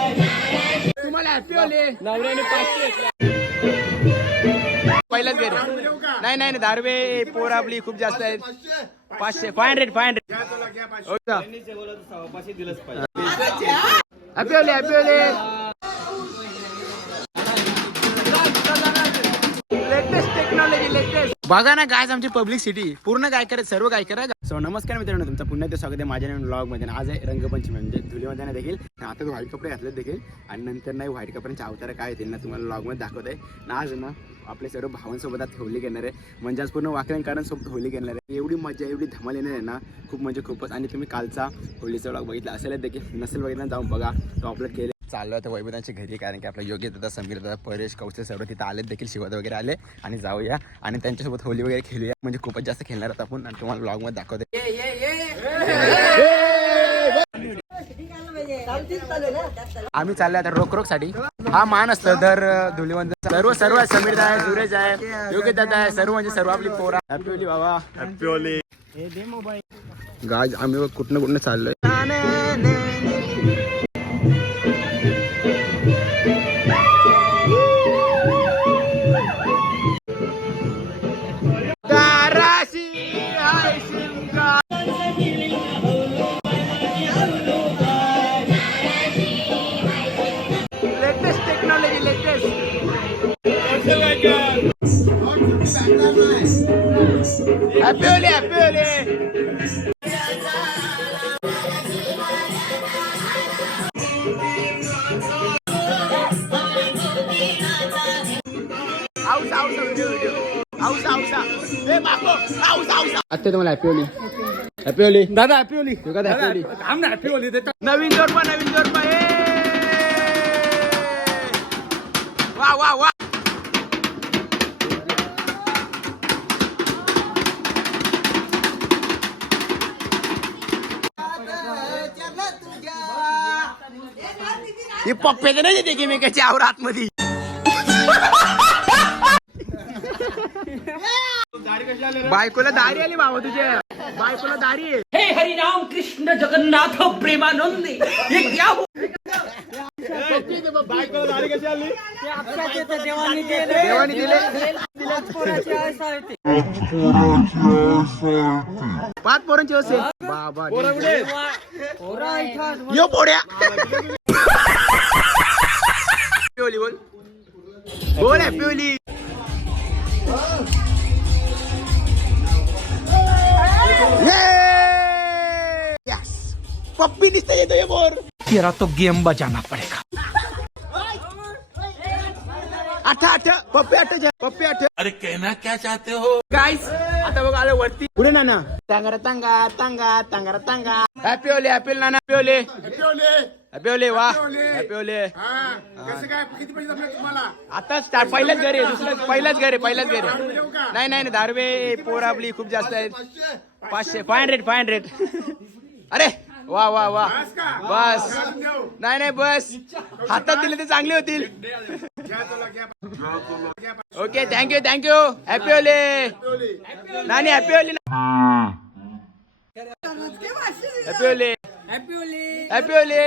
तुम्हाला हॅपी होली नवऱ्याने पाचशे पहिलाच घरी. नाही नाही दारवे पोर आपली खूप जास्त आहेत. पाचशे five hundred five hundred happy Holi happy Holi latest technology latest बघा ना गायज आमची पब्लिक सिटी पूर्ण काय करत सर्व काय करा सो नमस्कार मित्रांनो तुमचं पुन्हा एकदा स्वागत आहे माझ्या नवीन ब्लॉगमध्ये आज आहे रंगपंचमी म्हणजे धुलीमध्ये देखील. आता व्हाईट कपडे घातले देखील. आणि नंतर नाही व्हाईट कपड्यांचे अवतार काय येतील ना तुम्हाला ब्लॉगमध्ये दाखवत आहे ना आज ना आपले सर्व भावांसोबत आज होली घेणार आहे. म्हणजे आज पूर्ण वाकड्यांकारांसोबत होली घेणार आहे. एवढी मजा एवढी धमाल येणार आहे ना खूप म्हणजे खूपच. आणि तुम्ही कालचा होलीचा ब्लॉग बघितला असेल देखील. नसेल बघितला जाऊन बघा. तो अपलोड केले चाललो होतं वैभवांच्या घरी कारण की आपला योग्य दादा समीर दादा परेश कौशल सर्व तिथं आले देखील शिवत वगैरे आले. आणि जाऊया. आणि त्यांच्यासोबत होली वगैरे खेळूया. म्हणजे खूपच जास्त खेळणार आहोत आपण. आणि तुम्हाला ब्लॉगमध्ये दाखवते. आम्ही चाललोय आता रोक रोकसाठी हा मान असतं दर धुलीवंत सर्व सर्व आहे. समीर आहे सुरेश आहे योग्य दादा आहे सर्व म्हणजे सर्व आपली पोरा. हॅपी होली बाबा. हॅपी होली गाज आम्ही कुठनं कुठनं चाललोय. औसा औसा आता तुम्हाला हॅपी होली. हॅपी होली? दादा हॅपी होली. तू का हॅपी होली? थांब ना हॅपी होली देतो नवीन जोडपा नवीन जोडपा ए! वा वा वा. हे पप्पे नाही देते की मी कशी आवर आतमध्ये बायकोला दारी आली बाबा तुझ्या. बायकोला दारी आहे. हे हरिराम कृष्ण जगन्नाथ प्रेमानंदी. ये क्या हो देवानी दिले. पाच पोरांची असेल बाबा यो पोड्या पिवली बोल. बोल पिवली. तेरा तो गेम बजाना पड़ेगा। आठ आठ पप्पी आठ पप्पी आठ। अरे कहना क्या चाहते हो? गाईस आता बघ आलं वरती. पुढे ना ना तांगारा तांगा तांगा तांगारा तांगा. Happy Holi happy Nana. Happy Holi happy Holi वा. हॅपी ओले आता स्टार्ट पहिल्याच घरी आहे, दुसरं पहिल्याच घरी आहे, पहिल्याच घरी नाही नाही, दारवे पोर आपली खूप जास्त आहेत. पाचशे फाय हंड्रेड फाय हंड्रेड अरे वा वा वा. बस नाही नाही बस. हातात दिले ते चांगले होतील. Okay thank you thank you happy Holi Nani happy Holi happy Holi happy Holi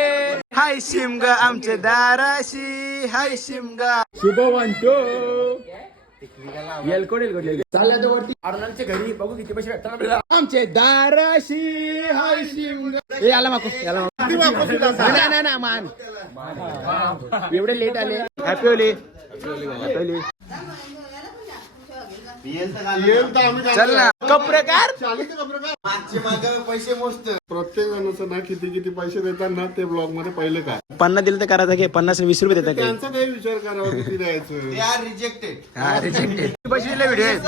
hi Shimga आमच्या दाराशी. हाय शिमगा शुभ म्हणतो येलकोट येलकोट येलकोट. चालला तो वरती. घरी बघू किती पैसे भेटतात. आपल्याला आमचे दाराशी ए याला माको याला माको नाही नाही नाही मान. एवढे लेट आले. हॅपी ओली हॅपी चल ना. कपरेकार. प्रत्येक जणांचं ना किती किती पैसे देतात ना ते ब्लॉगमध्ये पहिले काय पन्नास दिलं तर करायचं की पन्नास वीस रुपये देतात त्यांचा काही विचार करावा किती द्यायचं. हा रिजेक्टेड पैसे दिले व्हिडिओ पैसे.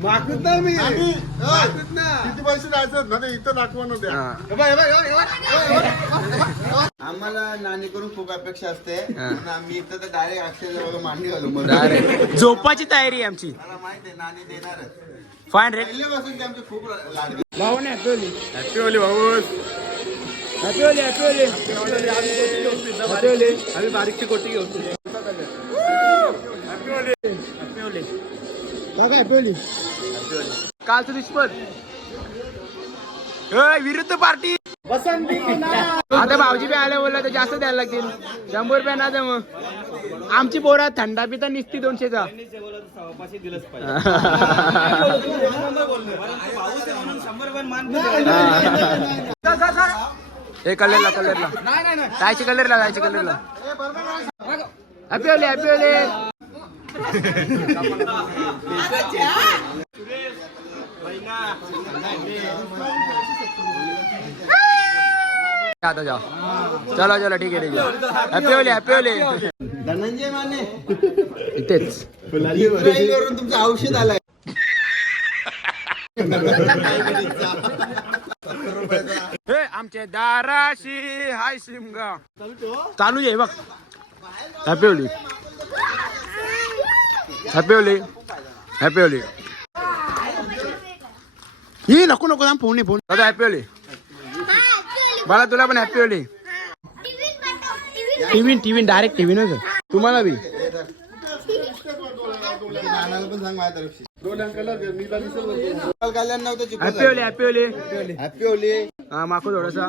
मागत मी मागत ना किती पैसे द्यायचं? ना ते इथं दाखवा ना द्या आम्हाला नाणेकडून खूप अपेक्षा असते. पण आम्ही इथं तर डायरेक्ट अक्षय मांडी घालू मला झोपाची तयारी आहे आमची. माहिती आहे नाणी देणारच. फाय हंड्रेड पहिल्यापासून ते आमचे खूप लाडके. भाऊ हॅपी हॅपी होली भाऊ. हॅपी हॅपी हॅपी आम्ही बारीकची कोटी घेऊन कालचं दुष्पद ए, विरुद्ध पार्टी. आता भाऊजी बी आले बोलला तर जास्त द्यायला लागतील. शंभर रुपये ना तर मग आमची पोरा थंडा पिता निसती दोनशेचा. हे कलरला कलरला. जायचे कलरला जायचे कलरला. हॅपी होली हॅपी होली आता जाओ। चलो चलो ठीक आहे ठीक आहे हॅपी होली हॅपी होली धनंजय माने। इथेच। तुमचं औषध आलंय. हे आमचे दाराशी हाय शिमगा चालू आहे बघ। Happy Holi happy Holi happy Holi ही नको नको थांब फोन फोन दादा हॅपी होली बाळा तुला पण happy Holi TV TV direct TV नव्हतं तुम्हाला बी. Happy Holi happy Holi happy Holi हा माखो थोडासा.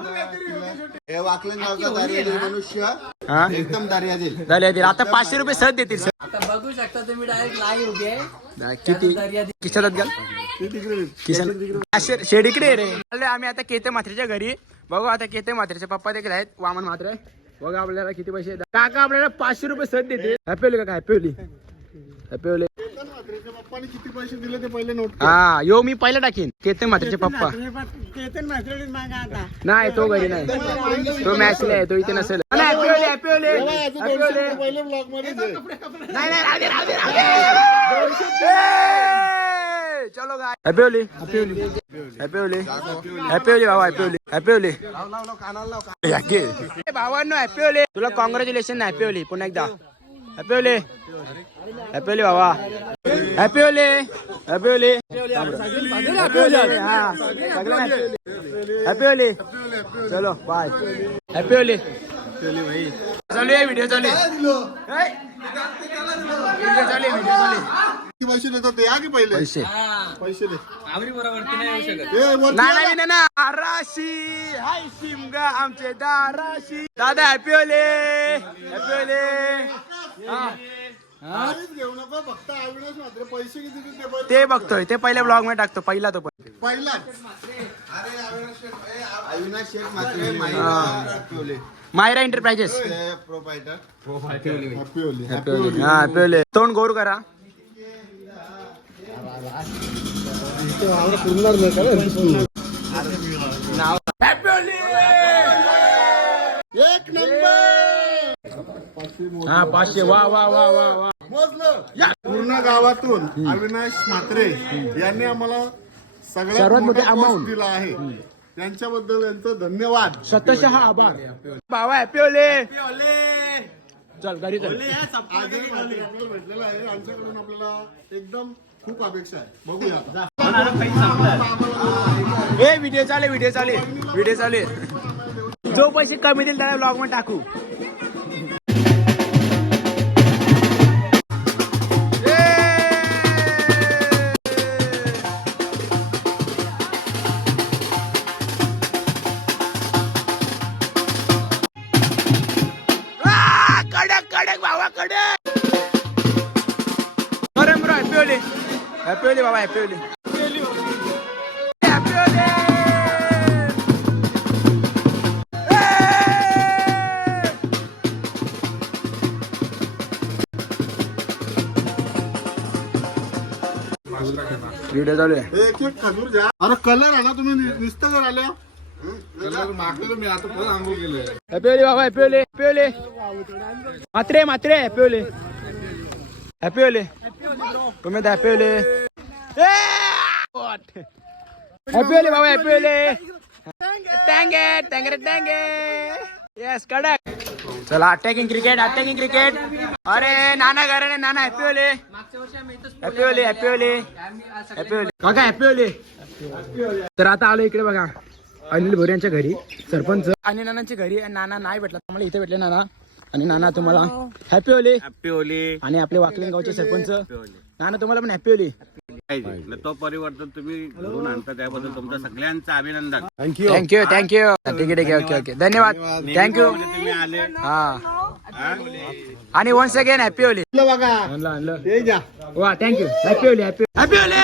मनुष्य? हा? एकदम दारिया देईल. झाले आता पाचशे रुपये सहज देतील सर. आता बघू शकता तुम्ही डायरेक्ट लाईव्ह उभे किती? किशात घाल किशन शेड इकडे रे. आम्ही आता केते मात्रेच्या घरी. बघू आता केते मात्रेचे पप्पा देखील आहेत. वामन मात्रे. बघा आपल्याला किती पैसे. काका आपल्याला पाचशे रुपये सहज देते. हॅपी काका हॅपी हॅपी किती पैसे दिले ते पहिले नोट हा यो मी पहिला टाकीन. केतन मात्रेचे पप्पा. नाही तो घरी नाही. तो मॅचला आहे तो इथे नसेल. नाही चलो guy happy Holi happy Holi happy Holi happy Holi भावा हॅपी होली हॅपी. ए, भावांनो हॅपी होली तुला कॉंग्रॅच्युलेशन हॅपी होली पुन्हा एकदा हॅपी होली हॅपी होली भावा happy Holi happy Holi happy Holi हा हॅपी होली चलो बाय हॅपी होली चालू आहे व्हिडिओ चालू आहे व्हिडिओ चालू आहे व्हिडिओ चालू पैसे देतो ते या की पहिले पैसे पैसे दे. ना हाय शिमगा आमचे दाराशी. दादा हॅपी होले हॅपी हा. काहीच घेऊ नको फक्त अविनाश मात्र पैसे किती देते ते पहिले ते बघतोय ते पहिल्या ब्लॉगमध्ये टाकतो पहिला तो पण. पहिलाच अविनाश शेठ मात्र happy Holi Myra enterprises proprietor happy happy हा हॅपी होले तोंड गोर करा. एक नंबर हा पाचशे वा वा वा वा वा मोजलं पूर्ण गावातून अविनाश म्हात्रे यांनी आम्हाला सगळ्यात सर्वात मोठी. पोस्ट दिला आहे. त्यांच्याबद्दल यांचं धन्यवाद. हा आभार. बाबा हॅपी होले चल घरी चल. भेटलेलं आहे. आमच्याकडून आपल्याला एकदम खूप अपेक्षा आहे. बघूया आता. ए व्हिडिओ चाले व्हिडिओ चाले व्हिडिओ चाले जो पैसे कमी देईल त्याला ब्लॉगमध्ये टाकू. बाबा happy Holi happy Holi video चालू आहे. एक एक खजूर घ्या. अरे कलर ना तुम्ही नुसतं जर आल्या. कलर मागलेलं मी आता परत आंघोळ केलंय हॅपी होली बाबा हॅपी होली हॅपी होली मात्रे मात्रे हॅपी होली हॅपी होली तुम्ही हॅपी होली हॅपी बाबा हॅपी टँगे टँगे टँगे येस कडक चला अटॅकिंग क्रिकेट अटॅकिंग क्रिकेट अरे नाना घराने Nana happy Holi happy Holi happy Holi happy happy Holi तर आता आलो इकडे बघा. अनिल भोरे यांच्या घरी सरपंच. आणि नानांच्या घरी नाना नाही भेटला आम्हाला इथे भेटले नाना. आणि नाना तुम्हाला हॅपी होली हॅपी होली आणि आपले वाकलिंग गावचे सरपंच नाना तुम्हाला पण हॅपी होली. पाहिजे. तो परिवर्तन तुम्ही घडून आणता त्याबद्दल तुमचं सगळ्यांचं अभिनंदन. थँक्यू थँक्यू थँक्यू ठीक आहे ठीक आहे ओके ओके धन्यवाद. थँक्यू तुम्ही आले. हा. आणि वन्स अगेन हॅपी होली. बघा. आणलं आणलं. घ्या वा thank you happy Holi happy happy Holi.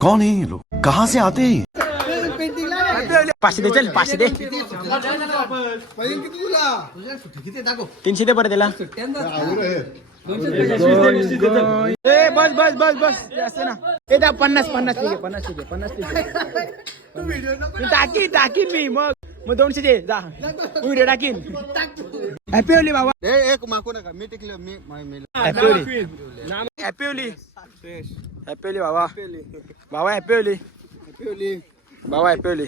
कौन है ये लोग? कहाँ से आते हैं पाचशे दे चल पाचशे दे. तीनशे दे बरं त्याला. ए बस बस बस बस. ते असते ना. ए दा पन्नास पन्नास ठीक आहे पन्नास ठीक आहे पन्नास ठीक आहे. टाकीन टाकीन मी मग. मग दोनशे दे जा. व्हिडिओ टाकीन. हॅपी होली बाबा. ए एक मागू नका. मी टिकलो मी happy Holi happy Holi happy Holi बाबा. बाबा हॅपी होली बाबा हॅपी होली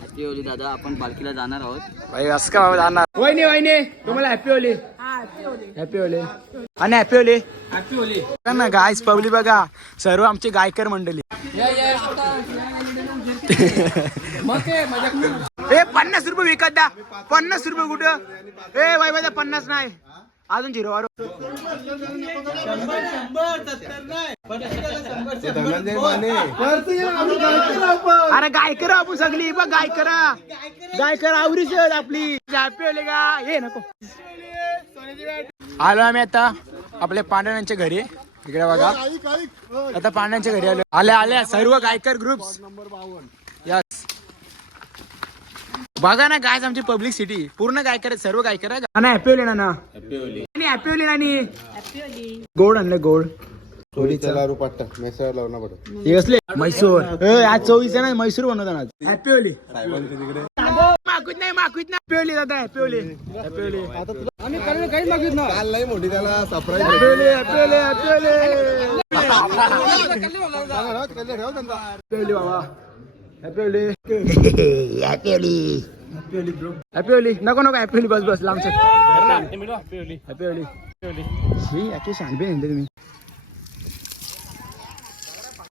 हॅपी होली दादा. आपण पालखीला जाणार आहोत. भाई असं का बाबा जाणार? वहिनी वहिनी तुम्हाला हॅपी होली हॅपी होली आणि हॅपी होली हॅपी होली ना गायस पवली बघा. सर्व आमची गायकर मंडळी. ए पन्नास रुपये विकत द्या. पन्नास रुपये कुठं? ए बाई पन्नास नाही. अजून झिरो धनंजय माने आपण? अरे गाय करा आपण सगळी बघ गाय करा गाय करा आवरी शेत आपली. हॅपी होले का? ये नको. आलो आम्ही आता आपल्या पांढऱ्यांच्या घरी. इकडे बघा. आता पांढऱ्यांच्या घरी आलो. आले आले. सर्व गायकर ग्रुप यस बघा ना गायज आमची पब्लिक सिटी पूर्ण गायकर आहेत, सर्व गायकर आहेत. ना हॅपी होली ना हॅपी होली हॅपी गोड आणलं गोड हे असले. ए, आज चोवीस आहे ना मैसूर बनवतात आज. हॅपी होली माकुत नाही माकुत नाही. हॅपी होली दादा हॅपी होली हॅपी होली काल नाही मोठी त्याला surprise happy Holi happy Holi happy Holi happy Holi happy Holi happy Holi happy Holi नको नको हॅपी होली बस बस लांब हॅपी होली ही याची शांती म्हणते तुम्ही.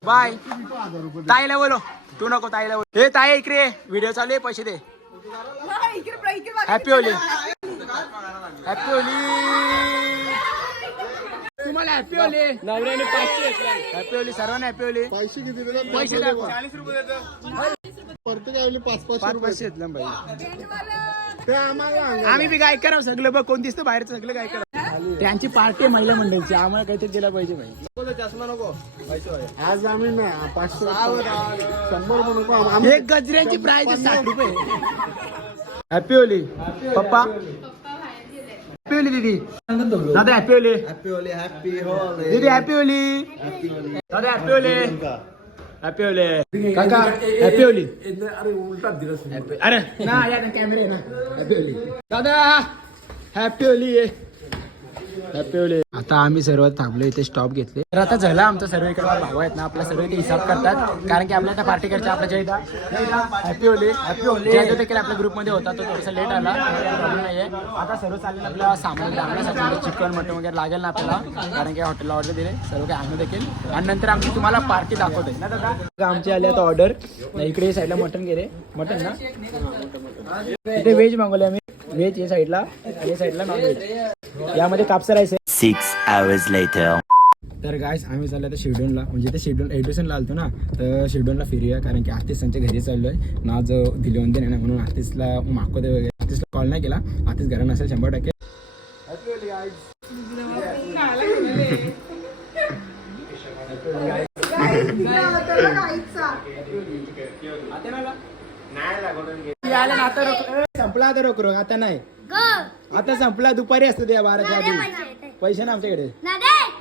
बाय. ताईला बोलो. तू नको ताईला बोल. हे ताई इकडे व्हिडिओ चालू आहे पैसे दे. हॅपी होली हॅपी होली तुम्हाला हॅपी होली नवऱ्याने पाचशे हॅपी होली सर्वांना हॅपी होली पैसे किती दिले? पैसे दाखवा. प्रत्येक वेळी पाच पाच रुपये. पैसे ना बाई. ते आम्हाला आम्ही बी काय करा सगळं बघ कोण दिसतं बाहेरचं सगळं काय करा त्यांची पार्टी आहे महिला मंडळीची आम्हाला काहीतरी दिला पाहिजे भाई आज आम्ही ना पाचशे शंभर रुपये नको आम्ही एक गजऱ्याची प्राइस आहे साठ रुपये. हॅपी होली पप्पा हॅपी होली दीदी दादा happy Holi happy Holi happy Holi दीदी हॅपी होली दादा हॅपी होली हॅपी होली काका हॅपी होली Happy- अरे ना या कॅमेरे ना हॅपी होली दादा हॅपी होली हॅपी होली आता आम्ही सर्व थांबलो इथे स्टॉप घेतले. तर आता झाला आमचा सर्व इकडे भाऊ आहेत ना आपला सर्व इथे हिसाब करतात. कारण की आपल्या पार्टी करते आपल्या जयदा हॅपी होली हॅपी होली जयदा देखील आपल्या ग्रुपमध्ये होता तो थोडासा लेट आला. प्रॉब्लेम नाहीये. आता सर्व चालेल आपल्याला सामान चिकन मटन वगैरे लागेल ना आपल्याला. कारण की हॉटेलला ऑर्डर दिले. सर्व काही आणू देखील. आणि नंतर आमची तुम्हाला पार्टी दाखवते. ना दादा आमची आली आता ऑर्डर इकडे साईडला मटन गेले. मटन ना? इथे व्हेज मागवले आम्ही. व्हेज या साईडला आणि या साईडला नॉन व्हेज यामध्ये कापसा राईस आहे. Six hours later. तर गायस आम्ही चाललो आता शिर्डोनला. म्हणजे ते शिर्डोन एड्युशनला आलतो ना तर शिर्डोनला फिरूया कारण की आर्टिस्टांच्या घरी चाललोय. ना आज दिलेवंदन आहे ना म्हणून आर्टिस्टला मागवते वगैरे. आर्टिस्टला कॉल नाही केला. आर्टिस्ट घरा नसेल शंभर टक्के. आलं ना आता संपला आता रोक रोक आता नाही. आता संपला दुपारी असतो त्या बाराच्या आधी पैसे ना आमच्याकडे.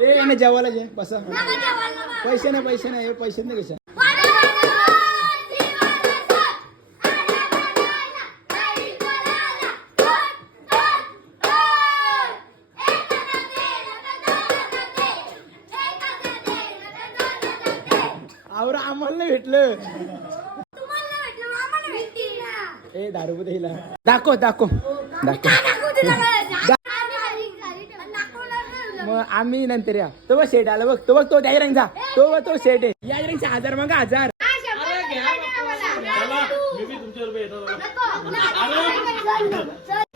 ए ना जेवायला जे बसा. पैसे नाही पैसे नाही हे पैसे नाही कशा आवर आम्हाला नाही भेटलं. ए दारू दाखव दाखव. दाखव. मग आम्ही नंतर या. तो बघ शेट आला बघ. तो बघ तो रंग जा. तो बघ तो शेट आहे. या रंगचा हजार मग हजार मी बी तुमच्या बरोबर येतो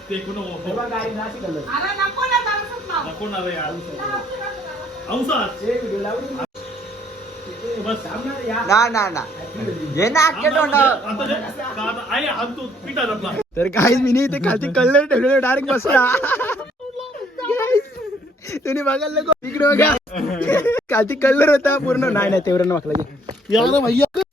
ते कोण नको ना ना ना ना. हे ना अख्खे तोंड आता जे- आता आहे हात तू पिठात आपला तर काहीच मी नाही ते खालती कलर ठेवलेलं डायरेक्ट बसला. तुम्ही बघायला नको. इकडे बघा. खालती कलर होता पूर्ण. नाही नाही तेवढं ना माकला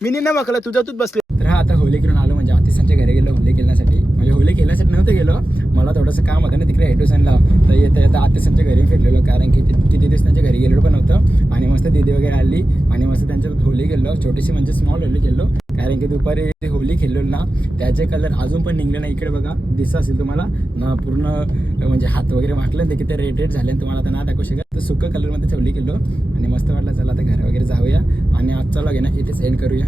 मी नाही ना माकला तुझा तूच बसले. तर हा आता होली खेळून आलो म्हणजे आतिसांच्या घरी गेलो होली खेळण्यासाठी. म्हणजे होली खेळण्यासाठी नव्हतं गेलो. मला थोडंसं काम होतं ना तिकडे हेटोसनला तर येता येता आतिसांच्या घरी फिरलेलो कारण की ति- किती दिवस त्यांच्या घरी गेलेलो पण नव्हतं. आणि मस्त दिदी वगैरे आली. आणि मस्त त्यांच्या होली खेळलो. छोटीशी म्हणजे स्मॉल होली खेळलो. कारण की दुपारी ते होली खेळलो ना त्याचे कलर अजून पण निघले नाही. इकडे बघा दिसत असेल तुम्हाला ना पूर्ण म्हणजे हात वगैरे वाटलं ते किती रेड रेड झाले आणि तुम्हाला आता ना दाखवू शकत. तर सुक्क कलरमध्ये होली खेळलो आणि मस्त वाटलं चला आता घर वगैरे जाऊया. आणि आजचा चला आहे ना इथेच एंड करूया.